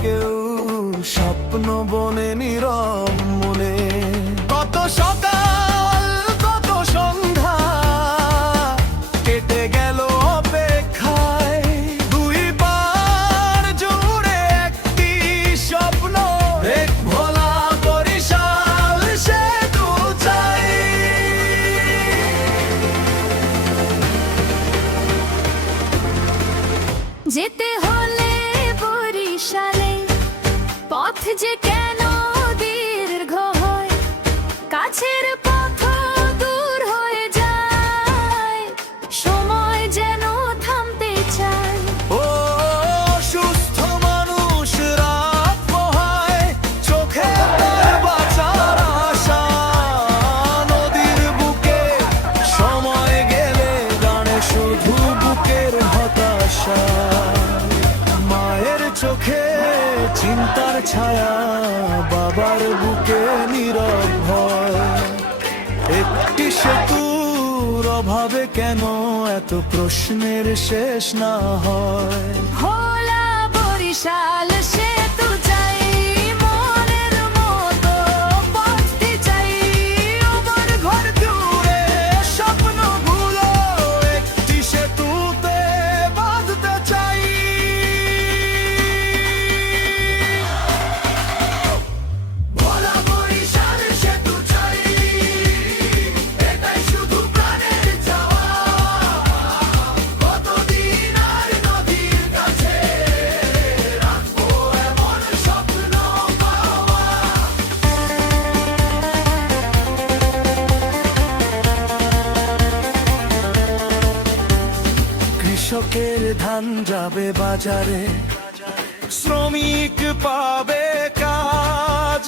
কেউ স্বপ্ন বনে নীরব মনে। কত সকাল কত সন্ধ্যা কেটে গেল অপেক্ষায়, দুই পার জুড়ে একটি স্বপ্ন, এক ভোলা বরিশাল সেতু চাই। যেতে হলে বরিশালে পথ যে কেন দীর্ঘ হয়, কাছের পথ দূর হয়ে যায়, সময় যেন থামতে চায়। ও সুস্থ মানুষ রাত পোহায়, চোখে তার বাঁচার আশা, নদীর বুকে সময় গেলে গানে শুধু বুকের হতাশা। মায়ের চোখে চিন্তার ছায়া, বাবার বুকে নীরব ভয়। একটি সেতুর অভাবে কেন এত প্রশ্নের শেষ না হয়। ভোলা বরিশাল সেতু চাই, মনের মতো বাঁচতে চাই। আমার ঘর দূরে স্বপ্নগুলো একটি সেতুতে বাঁধতে চাই। ভোলা বরিশাল সেতু চাই, এটাই শুধু প্রাণের চাওয়া। কতদিন আর নদীর কাছে রাখবো এমন স্বপ্ন পাওয়া। কৃষকের ধান যাবে বাজারে, শ্রমিক পাবে কাজ,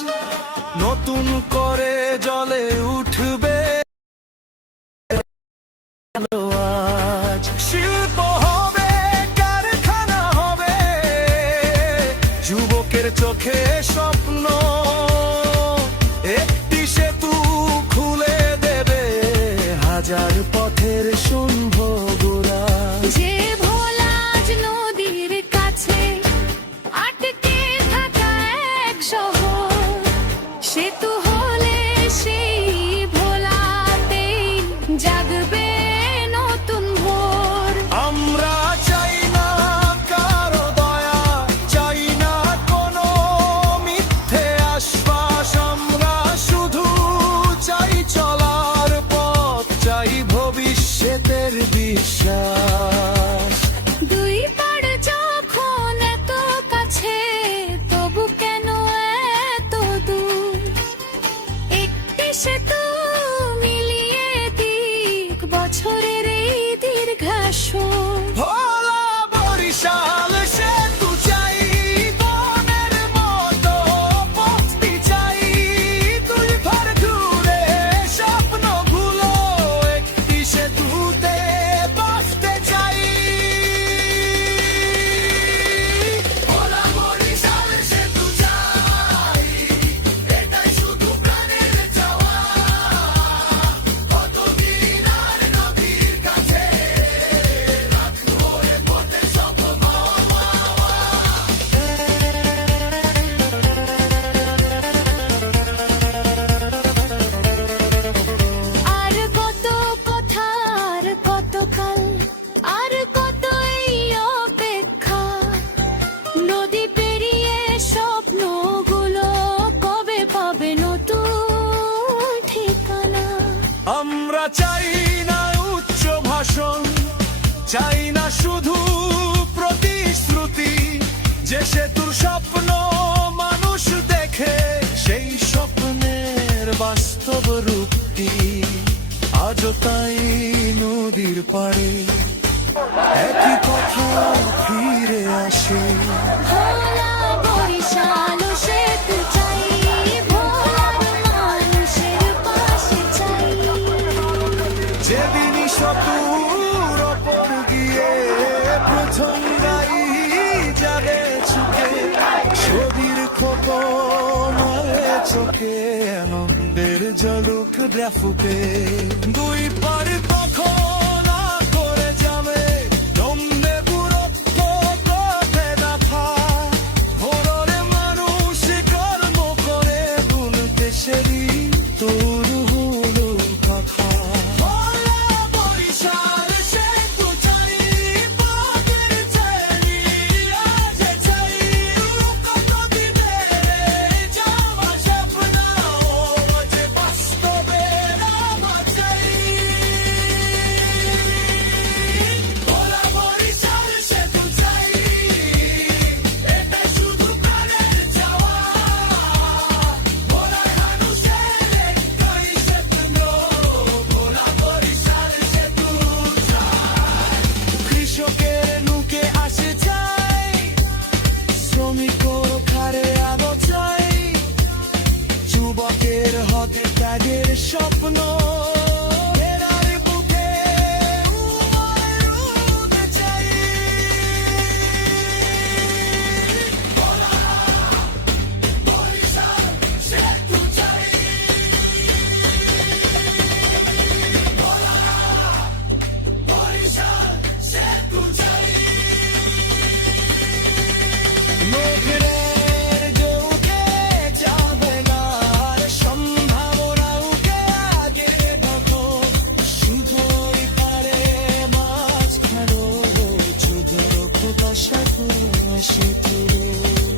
নতুন করে জলে উঠবে আজ। শিল্প হবে, কারখানা হবে, যুবকের চোখে স্বপ্ন, একটি সেতু খুলে দেবে হাজার পথের শুনব গোরা। যে ভোলাজ নদীর কাছে আটকে থাকা এক শহর, সেতু হলে সেই ভোলাতেই জাগবে নতুন ভোর। আমরা চাই না কারো দয়া, চাই না কোনো মিথ্যে আশ্বাস, আমরা শুধু চাই চলার পথ, চাই ভবিষ্যতের বিশ্বাস। দুই পাড় যখন এত কাছে, তবু কেন এত দূর? একটি সেতু মিলিয়ে দিক বছরের এই দীর্ঘাসন। ভোলা বরিশাল সেতু চাই, বনের মতো পথটি চাই, দুই পার ঘুরে স্বপ্নগুলো একটি সেতুতে বাঁধতে চাই। ভোলা বরিশাল সেতু চাই, এটাই শুধু প্রাণের চাওয়া। কতদিন আর নদীর কাছে রাখবো এ পথে স্বপ্ন পাওয়া। আর কত কথা, আর কত কাল, আর কত এই অপেক্ষা, নদী পেরিয়ে স্বপ্নগুলো কবে পাবে নতুন ঠিকানা? আমরা চাই না উচ্চ ভাষণ, চাই না শুধু প্রতিশ্রুতি, যে সেতুর স্বপ্ন মানুষ দেখে সেই স্বপ্নের বাস্তব রূপটি আজও তাই নদীর পাড়ে একই কথা ফিরে আসে। ভোলা বরিশাল সেতু চাই, ভোলার মানুষের পাশে চাই। যেদিনই শতুর ওপর গিয়ে প্রথম গাই যাবে ছুকে, ছবির খোকন চোখে আনন্দের ঝলক ফুকে। দুই পার কখন করে যাবে জমবে পুরো পথে দেখা, ভোর ত্যাগের স্বপ্ন ফেরার বুকে উমায় রোদ চাই। নগরের যৌকে চাঁদগার সম্ভাবনাকে আগে দেখো, শুধুই পারে মাছ খারো, শুধু খোকা সাথে আসে তুলো।